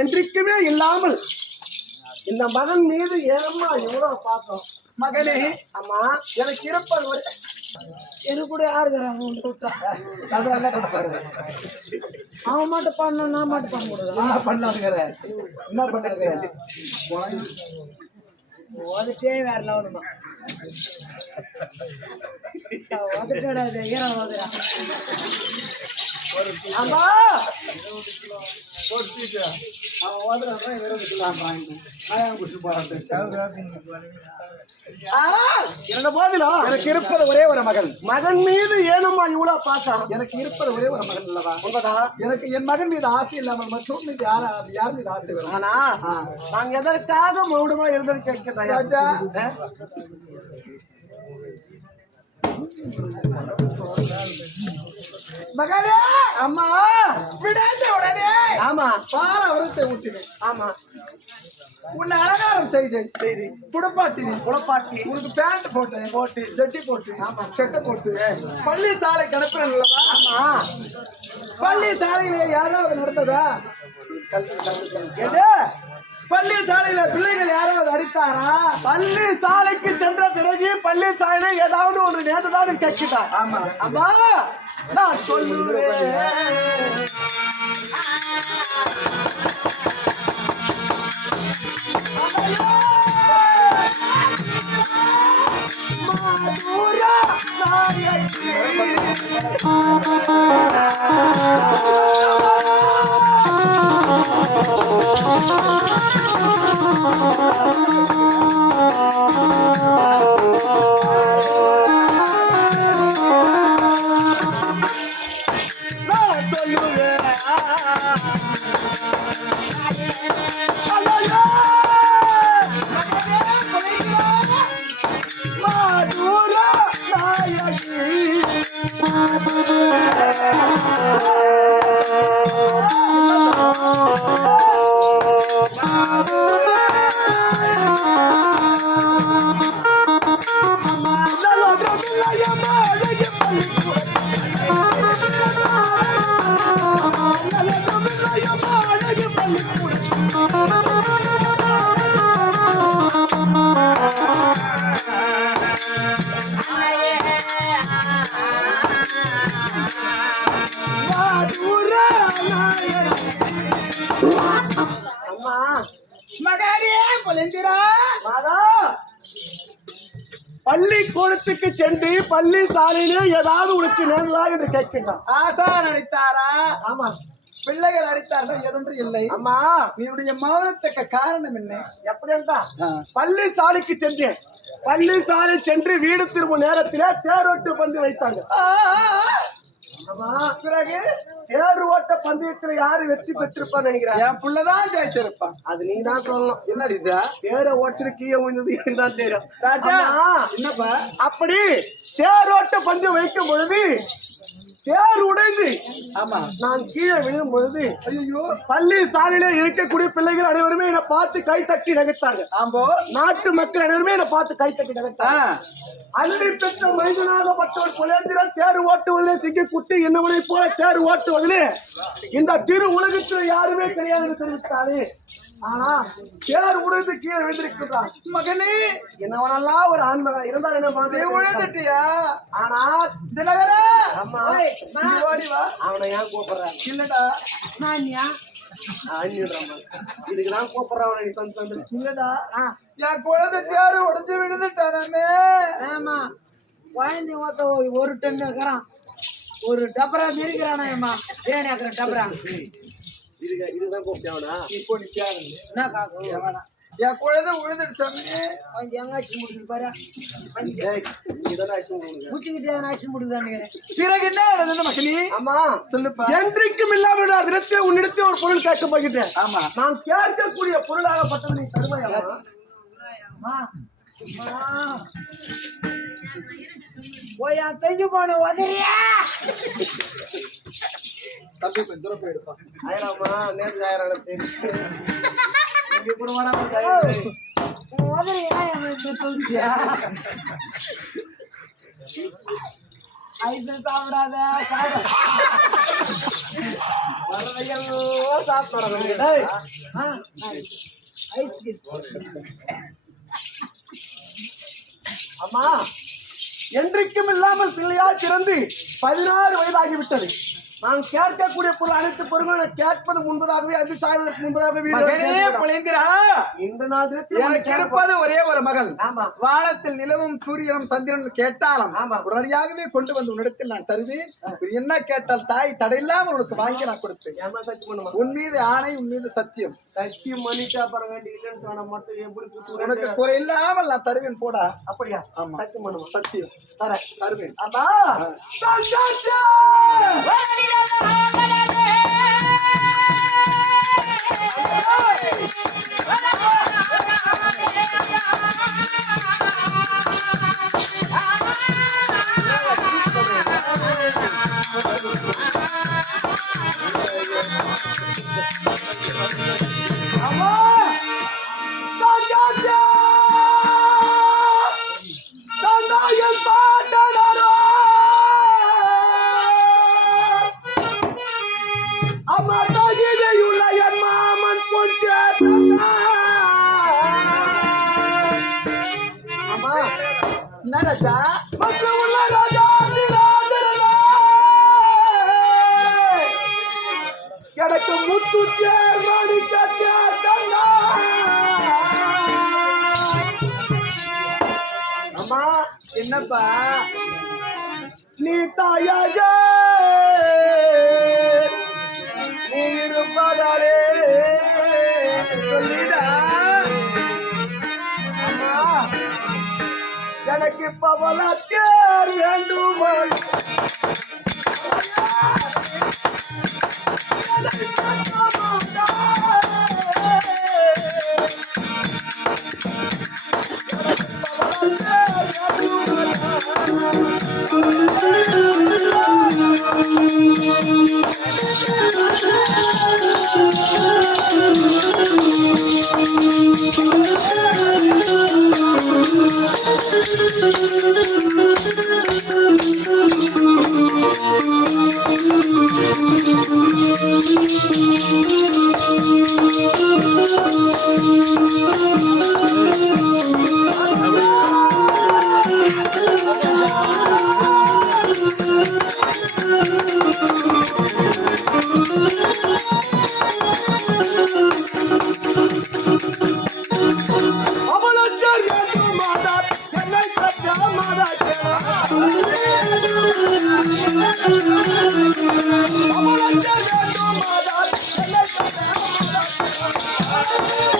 என்றைக்குமே இல்லாமல் இந்த மகன் மீது ஏனம்மா எவ்வளவு பாசம் மகனே. அம்மா எனக்கு இருப்பது ஒரு எனக்கு கூட யாருக்கிறாங்க அவன் மட்டும் பண்ண நான் மட்டும் பண்ண கூடாது பண்ணாதுங்கிற என்ன பண்ணாது ஓதுட்டே வேற லெவலுமா ஓதுட்டாடாது ஈரம் ஓதுறா ஆமா எனக்கு இருப்பது ஒரே ஒரு மகன். மகன் மீது ஏனம்மா இவ்வளவு பாசம்? எனக்கு இருப்பது ஒரே ஒரு மகன் இல்லவா? எனக்கு என் மகன் மீது ஆசை இல்லாமல் மற்றும் மீது யார் மீது ஆசை வரும்? ஆனா நாங்க எதற்காக மௌனமா இருந்தது கேட்கிறேன் மகனே. அம்மா விடாத உடனே. ஆமா பார அவரத்தை ஊட்டினேன். ஆமா உன்னை அலங்காரம் செய்து குடப்பாட்டினேன். குடப்பாட்டி உனக்கு பேண்ட் போட்டு ஜட்டி போட்டு சட்டை போட்டு பள்ளி சாலை கிடப்புறேன். ஆமா பள்ளி சாலையில யாராவது நடந்ததா? எது பள்ளி சாலையில பிள்ளைகள் யாராவது அடித்தாரா? பள்ளி சாலைக்கு சென்ற பிறகு பள்ளி சாலையில ஏதாவது ஒரு நேரதான் கேட்கிட்டா. ஆமா ஆமா நான் சொல்லுவேன் மாதுரா நாயகி பள்ளிக்கூடத்துக்கு சென்று பள்ளி சாலையிலே ஏதாவது உனக்கு நேர்ந்ததா என்று கேட்கின்றான். ஆசா நினைத்தாரா? ஆமா பிள்ளைகள் அடித்தார்கள் எதொன்று இல்லை. அம்மா நீனுடைய மௌனத்துக்கு காரணம் என்ன? எப்படி பள்ளி சாலைக்கு சென்றேன். பள்ளி சாலை சென்று வீடு திரும்பும் நேரத்திலே தேரோட்டு பந்து வைத்தாங்க. பிறகு தேர் ஓட்ட பந்தயத்துல யாரு வெற்றி பெற்றிருப்பான்னு நினைக்கிறேன்? என் புள்ளதான் ஜெயிச்சிருப்பான். அது நீ தான் சொல்லணும். என்னடி தேரை ஓட்டு கீழே விழுந்தது எனக்கு தான் தெரியும். ராஜா என்னப்பா அப்படி தேரோட்ட பந்தயம் வைக்கும் பொழுது தேர் உடைந்து ஆமா நான் கீழே விழும் பொழுது ஐயோ பள்ளி சாலையில இருக்கக்கூடிய பிள்ளைகள் அனைவருமே என்னை பார்த்து கை தட்டி நகைத்தார்கள். ஆம்போ நாட்டு மக்கள் அனைவருமே என்னை பார்த்து கை தட்டி நகைத்தாங்க. அன்றி பெற்ற மைதனாகப்பட்டவர் குலேந்திரன் தேர் ஓட்டுவதிலே சிங்கி குட்டி என்னவனை போல தேர் ஓட்டுவதிலே இந்த திரு உலகத்தில் யாருமே கிடையாது என்று தெரிவித்தாரு. ஆனா தேர் உடைந்து கீழே விழுந்திருக்கிறான். மகனே என்னவனெல்லாம் ஒரு ஆண்மகன் இருந்தால் என்ன பண்ண உழைந்துட்டியா? ஆனா தினகரா அம்மா அவனை ஏன் கூப்பிடுறான்? இல்லடா நான் இதுக்குதான் கூப்பிடுறான். நீ சந்து இல்லடா என் குழந்தை தேர் உடைஞ்சு விழுந்துட்டானே. ஆமா குழந்தை மொத்த ஒரு டன் இருக்கிறான். ஒரு டபரா மிரிக்கிறானா ஏமா ஏன் டபரா இதுதான் கூப்பிட்டாவனா? இப்போ நீ என்ன காக்கும் என் குழந்தை உழுதுடுச்சாமே எங்காச்சும் முடியுது பாரு முட்டிக்கிட்டே ஆக்ஷன் முடியுதானுங்க பிறகு என்ன எழுதுன மகனி ஆமா சொல்லுப்பா என்றைக்கும் இல்லாமல் நான் தினத்தில் உன்னிடத்தில் ஒரு பொருள் கேட்க போகிட்டேன் ஆமா நான் கேட்கக்கூடிய பொருளாகப்பட்டது நீ தருமையா போய் தங்கி போன உதறியா தம்பி கொஞ்சம் தூரம் போயிடுப்பா ஆயிரமா நேற்று ஆயிரம் தெரியும் இங்க கூட உதறியா தோணுச்சியா ஐஸ் சாப்பிடாத சாப்பிட ஐஸ் அம்மா என்றைக்கும் இல்லாமல் பிள்ளையால் பிறந்து 16 வயதாகிவிட்டது நான் கேட்கக்கூடிய பொருள் அனைத்து பொருட்களும் கேட்பது முன்பதாகவே அது சாய்வதற்கு முன்பதாகவே இன்று நாள் எனக்கு இருப்பது ஒரே ஒரு மகள் வானத்தில் நிலவும் சூரியனும் சந்திரனும் கேட்டாலும் உடனடியாகவே கொண்டு வந்து உன்னிடத்தில் நான் தருவேன் என்ன கேட்டால் தாய் தடையில்லாமல் உனக்கு வாங்கி நான் கொடுப்பேன் உன் மீது ஆணை உன் மீது சத்தியம் சத்தியம் மன்னிச்சா பாருங்க இல்லைன்னு சொன்ன மட்டும் எப்படி உனக்கு குறை இல்லாமல் நான் தருவேன் போடா அப்படியா ஆமா சத்தியம் பண்ணுவோம் சத்தியம் தருவேன் ஆமா எனக்கு முத்து தேர்மணி அம்மா என்னப்பா நீ தாயாக நீ இருப்பதாரே சொல்லிடா அம்மா எனக்கு பவள தேர் வேண்டுமா Thank you.